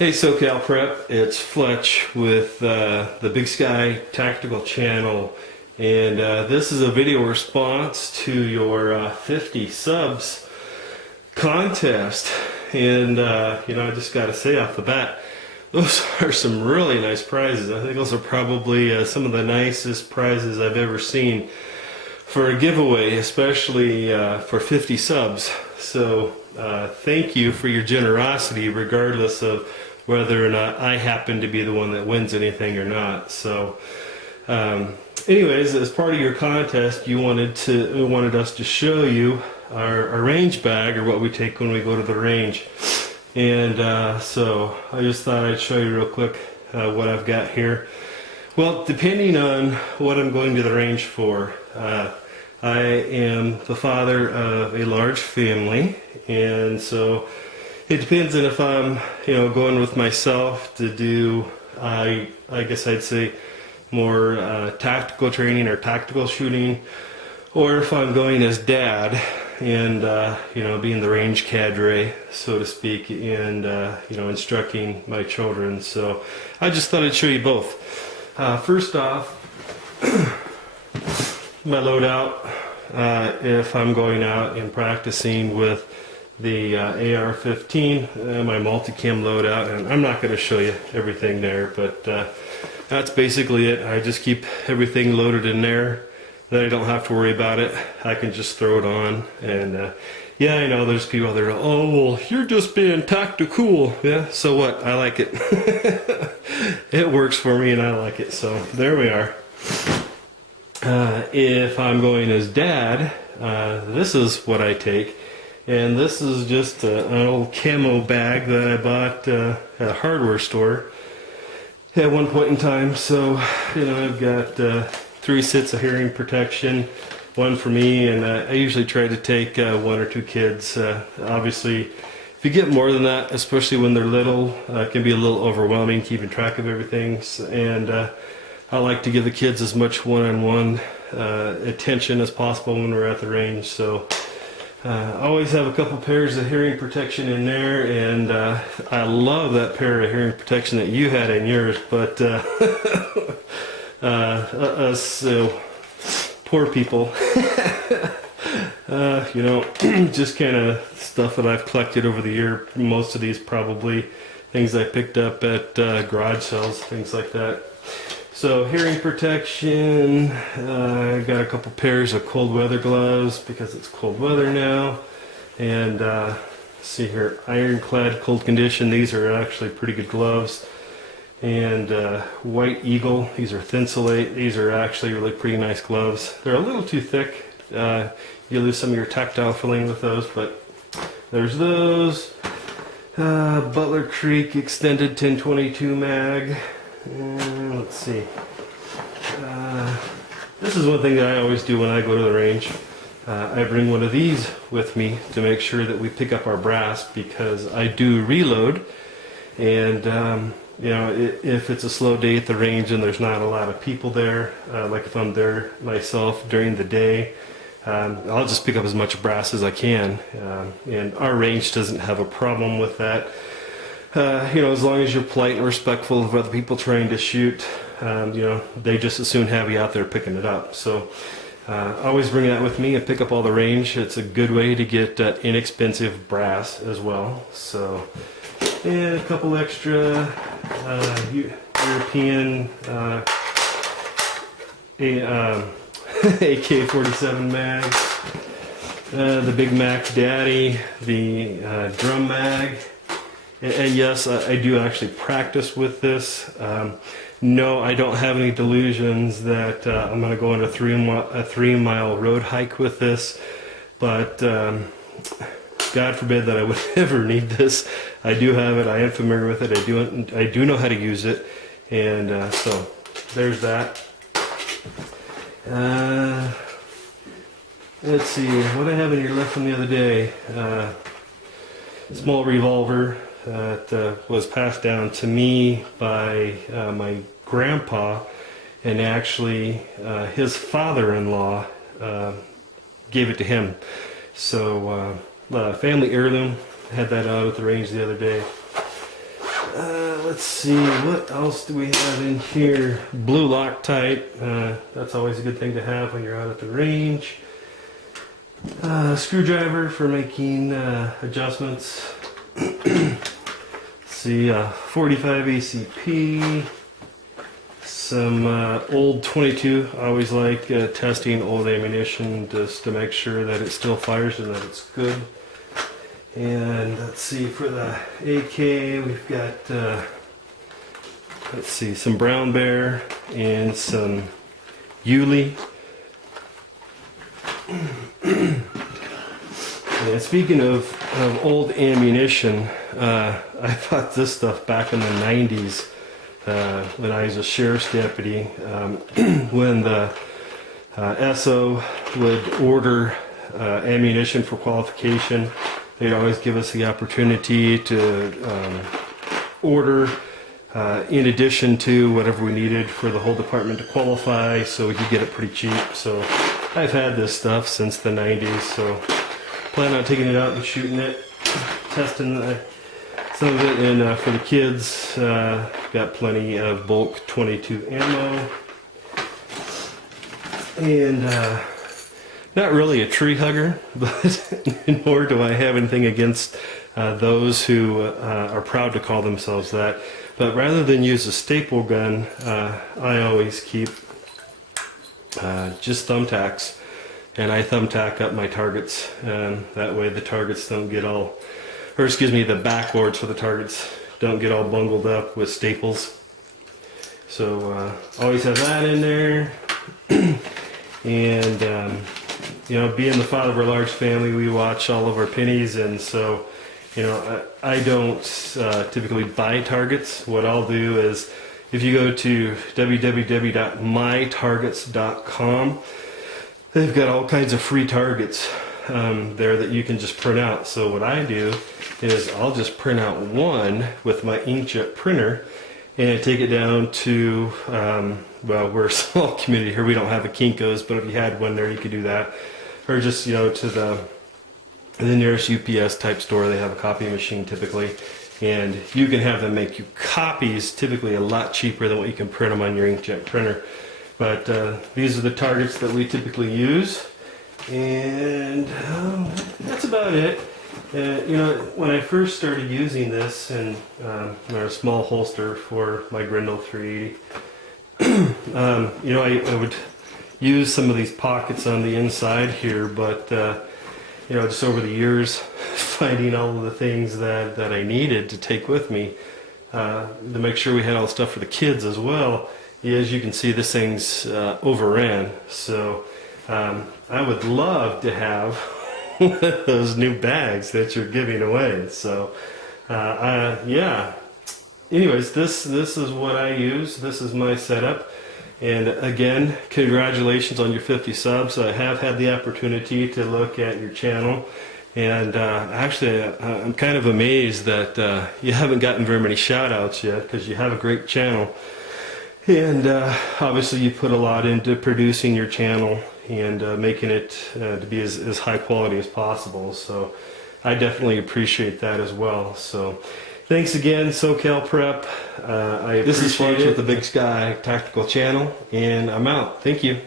Hey SoCal Prep, it's Fletch with the Big Sky Tactical channel, and this is a video response to your 50 subs contest. And I just got to say off the bat, those are some really nice prizes. I think those are probably some of the nicest prizes I've ever seen for a giveaway, especially for 50 subs. So thank you for your generosity, regardless of whether or not I happen to be the one that wins anything or not. So anyways, as part of your contest, you wanted us to show you our range bag, or what we take when we go to the range. And so I just thought I'd show you real quick what I've got here. Well, depending on what I'm going to the range for, I am the father of a large family, and so it depends on if I'm, going with myself to do, I guess I'd say, more tactical training or tactical shooting, or if I'm going as dad and, being the range cadre, so to speak, and, instructing my children. So I just thought I'd show you both. First off, my loadout, if I'm going out and practicing with the AR-15, my multicam loadout, and I'm not going to show you everything there, but that's basically it. I just keep everything loaded in there, then I don't have to worry about it. I can just throw it on. And yeah, I know there's people out there, oh well, you're just being tactical. Yeah, so what? I like it. It works for me and I like it, so there we are. If I'm going as dad, this is what I take. And this is just an old camo bag that I bought at a hardware store at one point in time. So, I've got 3 sets of hearing protection, one for me, and I usually try to take 1 or 2 kids. Obviously, if you get more than that, especially when they're little, it can be a little overwhelming keeping track of everything. And I like to give the kids as much one-on-one attention as possible when we're at the range. So I always have a couple pairs of hearing protection in there, and I love that pair of hearing protection that you had in yours, but us poor people, just kind of stuff that I've collected over the year. Most of these probably things I picked up at garage sales, things like that. So hearing protection, I got a couple pairs of cold weather gloves because it's cold weather now. And see here, ironclad cold condition. These are actually pretty good gloves. And White Eagle, these are Thinsulate. These are actually really pretty nice gloves. They're a little too thick. You lose some of your tactile feeling with those, but there's those. Butler Creek Extended 1022 mag. Let's see. This is one thing that I always do when I go to the range. I bring one of these with me to make sure that we pick up our brass, because I do reload. And if it's a slow day at the range and there's not a lot of people there, like if I'm there myself during the day, I'll just pick up as much brass as I can. And our range doesn't have a problem with that. As long as you're polite and respectful of other people trying to shoot, they just as soon have you out there picking it up. So always bring that with me and pick up all the range. It's a good way to get inexpensive brass as well. So, and a couple extra European AK-47 mags, the Big Mac Daddy, the drum mag. And yes, I do actually practice with this. No, I don't have any delusions that I'm going to go on a 3-mile road hike with this, but God forbid that I would ever need this. I do have it. I am familiar with it. I do know how to use it, and so there's that. Let's see what I have in here left from the other day. Small revolver that was passed down to me by my grandpa, and actually his father-in-law gave it to him. So family heirloom, had that out at the range the other day. Let's see, what else do we have in here? Blue Loctite. That's always a good thing to have when you're out at the range. Screwdriver for making adjustments. See, 45 ACP. Some old 22. I always like testing old ammunition just to make sure that it still fires and that it's good. And let's see, for the AK, we've got, let's see, some Brown Bear and some Yuli. And speaking of old ammunition, I bought this stuff back in the 90s when I was a sheriff's deputy. When the SO would order ammunition for qualification, they'd always give us the opportunity to order in addition to whatever we needed for the whole department to qualify, so we could get it pretty cheap. So I've had this stuff since the 90s, so plan on taking it out and shooting it, testing some of it. And for the kids, got plenty of bulk 22 ammo. And not really a tree hugger, but nor do I have anything against those who are proud to call themselves that. But rather than use a staple gun, I always keep just thumbtacks. And I thumbtack up my targets, and that way the targets don't get all, or excuse me, the backboards for the targets don't get all bungled up with staples. So always have that in there. And you know, being the father of a large family, we watch all of our pennies, and so, you know, I don't typically buy targets. What I'll do is, if you go to www.mytargets.com, they've got all kinds of free targets there that you can just print out. So what I do is I'll just print out one with my inkjet printer and take it down to, well, we're a small community here. We don't have a Kinko's, but if you had one there, you could do that. Or just, you know, to the nearest UPS type store. They have a copy machine typically. And you can have them make you copies, typically a lot cheaper than what you can print them on your inkjet printer. But these are the targets that we typically use, and that's about it. You know, when I first started using this, and a small holster for my Grendel 380, you know, I would use some of these pockets on the inside here, but you know, just over the years, finding all of the things that I needed to take with me to make sure we had all the stuff for the kids as well. As you can see, this thing's overran, so I would love to have those new bags that you're giving away. So yeah, anyways, this is what I use. This is my setup. And again, congratulations on your 50 subs. I have had the opportunity to look at your channel, and actually I'm kind of amazed that you haven't gotten very many shout outs yet, because you have a great channel. And obviously you put a lot into producing your channel and making it to be as high quality as possible. So I definitely appreciate that as well. So thanks again, SoCal Prep. This is Fudge with the Big Sky Tactical Channel, and I'm out. Thank you.